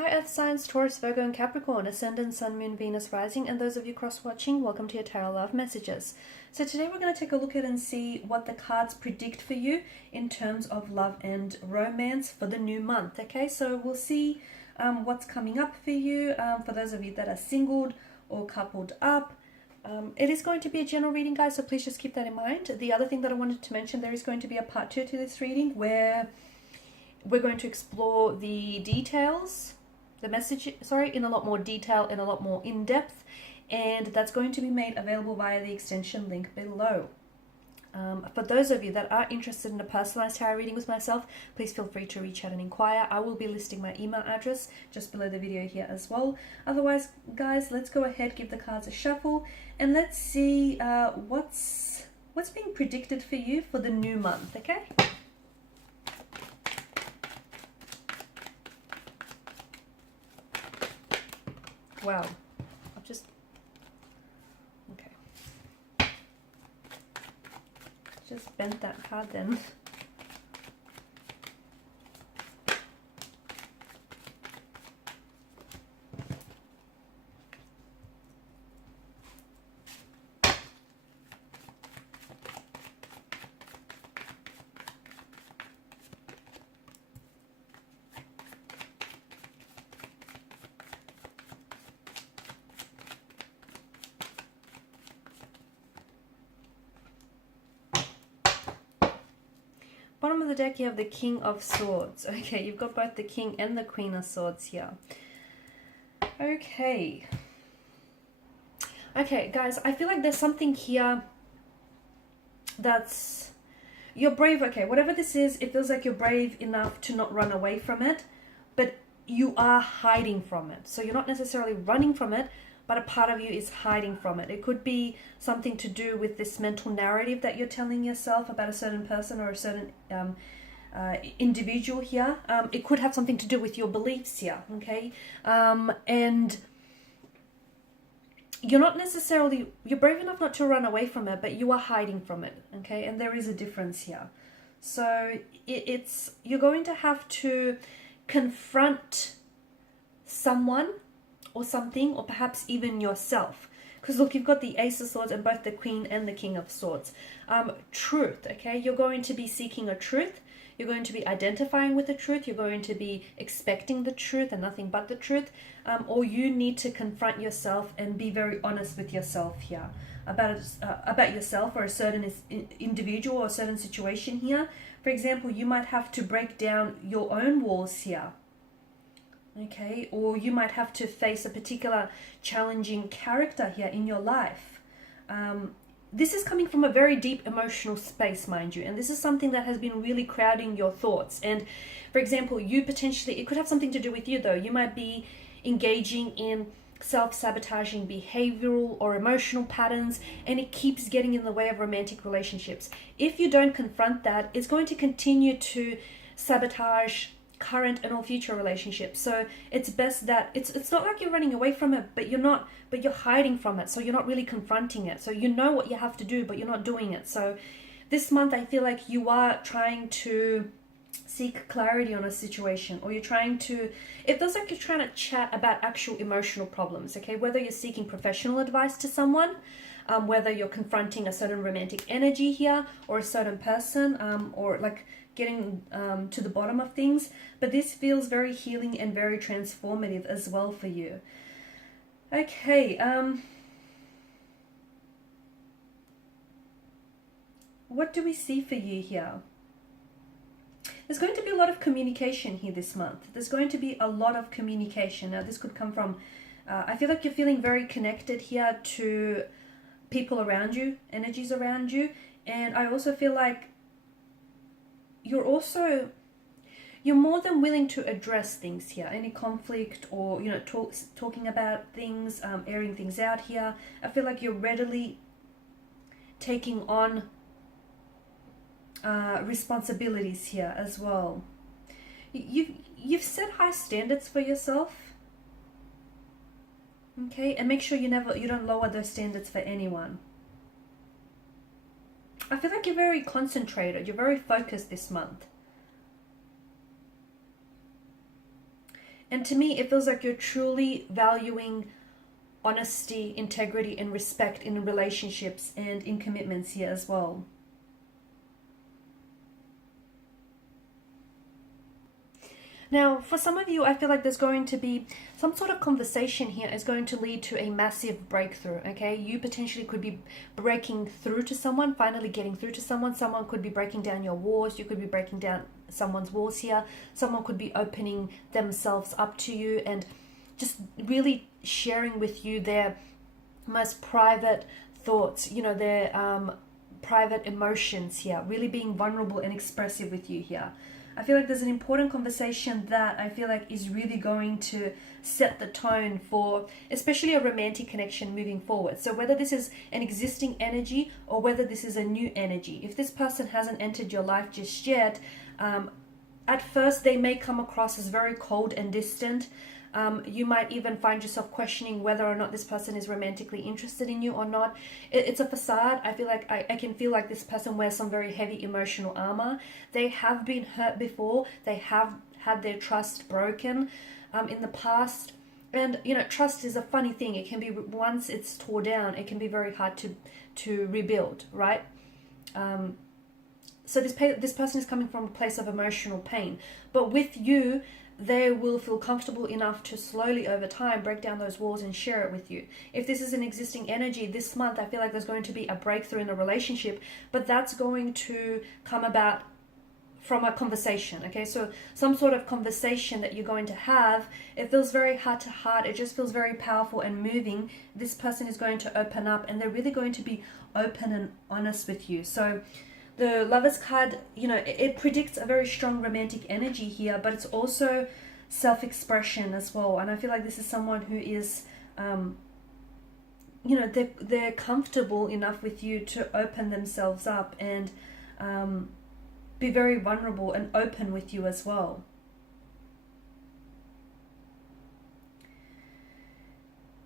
Hi Earth signs, Taurus, Virgo and Capricorn, Ascendant, Sun, Moon, Venus, Rising, and those of you cross-watching, welcome to your Tarot Love Messages. So today we're going to take a look at and see what the cards predict for you in terms of love and romance for the new month, okay? So we'll see what's coming up for you, for those of you that are singled or coupled up. It is going to be a general reading, guys, so please just keep that in mind. The other thing that I wanted to mention, there is going to be a part 2 to this reading where we're going to explore the details, the message, in a lot more detail and a lot more in depth, and that's going to be made available via the extension link below. For those of you that are interested in a personalized tarot reading with myself, please feel free to reach out and inquire. I will be listing my email address just below the video here as well. Otherwise, guys, let's go ahead, give the cards a shuffle, and let's see what's being predicted for you for the new month, okay? Wow, I've just, okay. Just bent that card then. Bottom of the deck, you have the King of Swords. Okay, you've got both the King and the Queen of Swords here. Okay. Okay, guys, I feel like there's something here that's... You're brave, okay, whatever this is, it feels like you're brave enough to not run away from it, but you are hiding from it. So you're not necessarily running from it, but a part of you is hiding from it. It could be something to do with this mental narrative that you're telling yourself about a certain person or a certain individual here. It could have something to do with your beliefs here, okay? And you're not necessarily, you're brave enough not to run away from it, but you are hiding from it, okay? And there is a difference here. So you're going to have to confront someone or something, or perhaps even yourself, because look, you've got the Ace of Swords and both the Queen and the King of Swords. Truth, okay? You're going to be seeking a truth. You're going to be identifying with the truth. You're going to be expecting the truth and nothing but the truth. Or you need to confront yourself and be very honest with yourself here about yourself or a certain individual or a certain situation here. For example, you might have to break down your own walls here. Okay, or you might have to face a particular challenging character here in your life. This is coming from a very deep emotional space, mind you, and this is something that has been really crowding your thoughts. And for example, you potentially, it could have something to do with you though. You might be engaging in self-sabotaging behavioral or emotional patterns, and it keeps getting in the way of romantic relationships. If you don't confront that, it's going to continue to sabotage current and all future relationships. So it's best that it's not like you're running away from it, but you're hiding from it, so you're not really confronting it. So you know what you have to do, but you're not doing it. So this month I feel like you are trying to seek clarity on a situation, or you're trying to, it feels like you're trying to chat about actual emotional problems, okay? Whether you're seeking professional advice to someone, whether you're confronting a certain romantic energy here or a certain person, or like getting to the bottom of things, but this feels very healing and very transformative as well for you. Okay, what do we see for you here? There's going to be a lot of communication here this month. There's going to be a lot of communication. Now, this could come from, I feel like you're feeling very connected here to people around you, energies around you, and I also feel like you're more than willing to address things here, any conflict, or talking about things, airing things out here. I feel like you're readily taking on responsibilities here as well. You've set high standards for yourself, okay, and make sure you don't lower those standards for anyone. I feel like you're very concentrated, you're very focused this month. And to me, it feels like you're truly valuing honesty, integrity, and respect in relationships and in commitments here as well. Now, for some of you, I feel like there's going to be some sort of conversation here is going to lead to a massive breakthrough, okay? You potentially could be breaking through to someone, finally getting through to someone. Someone could be breaking down your walls. You could be breaking down someone's walls here. Someone could be opening themselves up to you and just really sharing with you their most private thoughts, you know, their private emotions here, really being vulnerable and expressive with you here. I feel like there's an important conversation that I feel like is really going to set the tone for especially a romantic connection moving forward. So whether this is an existing energy or whether this is a new energy, if this person hasn't entered your life just yet, at first they may come across as very cold and distant. You might even find yourself questioning whether or not this person is romantically interested in you or not. It's a facade. I feel like I can feel like this person wears some very heavy emotional armor. They have been hurt before. They have had their trust broken in the past. And, you know, trust is a funny thing. It can be, once it's tore down, it can be very hard to rebuild, right? So this person is coming from a place of emotional pain. But with you, they will feel comfortable enough to slowly over time break down those walls and share it with you. If this is an existing energy this month, I feel like there's going to be a breakthrough in a relationship, but that's going to come about from a conversation, okay? So some sort of conversation that you're going to have, it feels very heart to heart. It just feels very powerful and moving. This person is going to open up and they're really going to be open and honest with you. So the Lovers card, you know, it predicts a very strong romantic energy here, but it's also self-expression as well. And I feel like this is someone who is, you know, they're comfortable enough with you to open themselves up and be very vulnerable and open with you as well.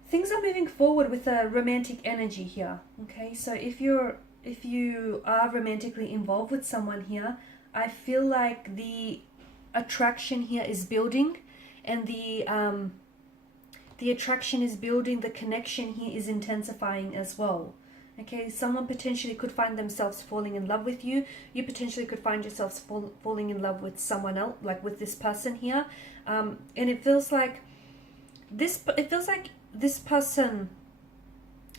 Things are moving forward with a romantic energy here, okay? So if you are romantically involved with someone here, I feel like the attraction here is building, and the attraction is building, the connection here is intensifying as well. Okay, someone potentially could find themselves falling in love with you. You potentially could find yourselves falling in love with someone else, like with this person here. And it feels like this person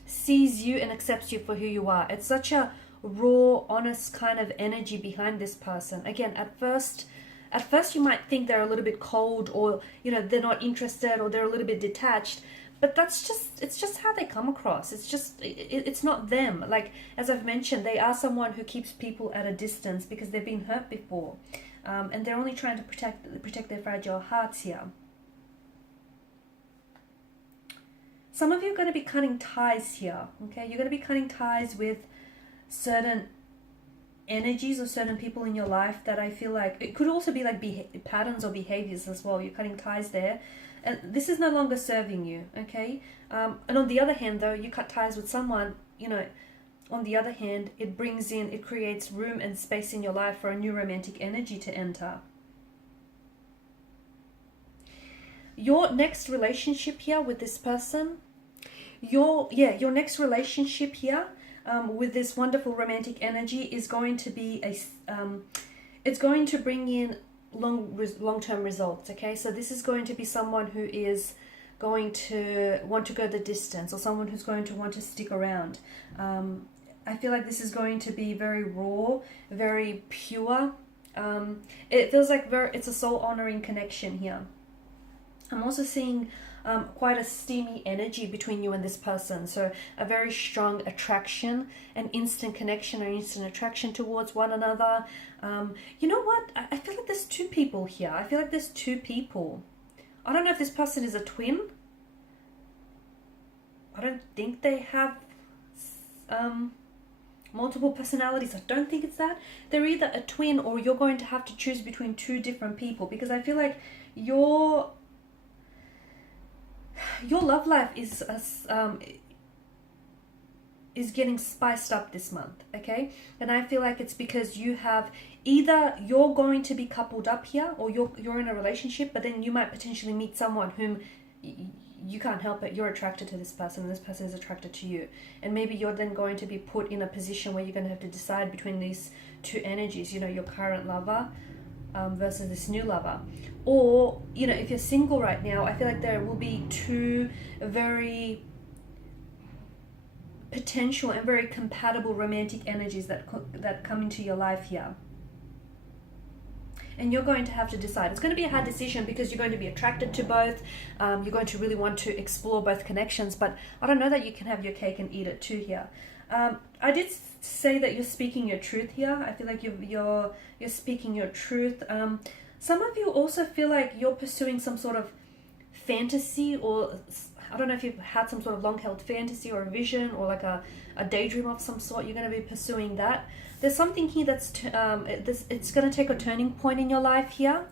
sees you and accepts you for who you are. It's such a raw, honest kind of energy behind this person. Again, at first you might think they're a little bit cold, or, you know, they're not interested, or they're a little bit detached, but it's just how they come across. It's not them. Like, as I've mentioned, they are someone who keeps people at a distance because they've been hurt before, and they're only trying to protect their fragile hearts here. Some of you are going to be cutting ties here, okay? You're going to be cutting ties with certain energies or certain people in your life that I feel like, it could also be like patterns or behaviors as well. You're cutting ties there, and this is no longer serving you, okay? And on the other hand, though, you cut ties with someone, you know, on the other hand, it creates room and space in your life for a new romantic energy to enter. Your next relationship here with this person, your next relationship here with this wonderful romantic energy is going to be it's going to bring in long-term results, okay? So this is going to be someone who is going to want to go the distance, or someone who's going to want to stick around. I feel like this is going to be very raw, very pure. It feels like it's a soul-honoring connection here. I'm also seeing quite a steamy energy between you and this person. So a very strong attraction, an instant connection or instant attraction towards one another. You know what? I feel like there's two people here. I feel like there's two people. I don't know if this person is a twin. I don't think they have multiple personalities. I don't think it's that. They're either a twin, or you're going to have to choose between two different people, because I feel like your love life is is getting spiced up this month, okay? And I feel like it's because you have either you're going to be coupled up here, or you're in a relationship, but then you might potentially meet someone whom you can't help it. You're attracted to this person, and this person is attracted to you. And maybe you're then going to be put in a position where you're going to have to decide between these two energies, you know, your current lover versus this new lover. Or, you know, if you're single right now, I feel like there will be two very potential and very compatible romantic energies that come into your life here. And you're going to have to decide. It's going to be a hard decision because you're going to be attracted to both. You're going to really want to explore both connections, but I don't know that you can have your cake and eat it too here. I did say that you're speaking your truth here. I feel like you're speaking your truth. Some of you also feel like you're pursuing some sort of fantasy, or I don't know if you've had some sort of long-held fantasy or a vision or like a daydream of some sort. You're going to be pursuing that. There's something here that's it's going to take a turning point in your life here.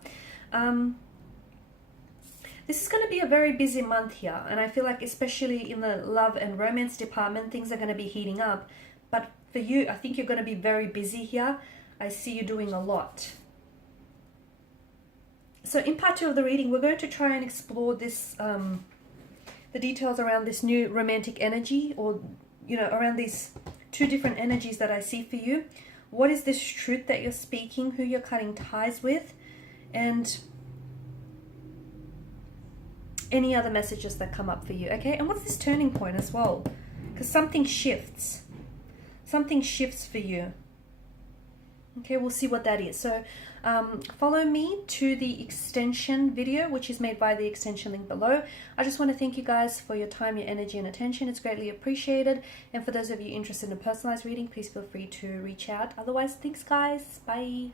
This is going to be a very busy month here, and I feel like especially in the love and romance department, things are going to be heating up. But for you, I think you're going to be very busy here. I see you doing a lot. So in part 2 of the reading, we're going to try and explore this, the details around this new romantic energy, or, you know, around these two different energies that I see for you. What is this truth that you're speaking, who you're cutting ties with, and any other messages that come up for you, okay? And what's this turning point as well? Because something shifts. Something shifts for you. Okay, we'll see what that is. So follow me to the extension video, which is made by the extension link below. I just want to thank you guys for your time, your energy, and attention. It's greatly appreciated. And for those of you interested in a personalized reading, please feel free to reach out. Otherwise, thanks guys. Bye.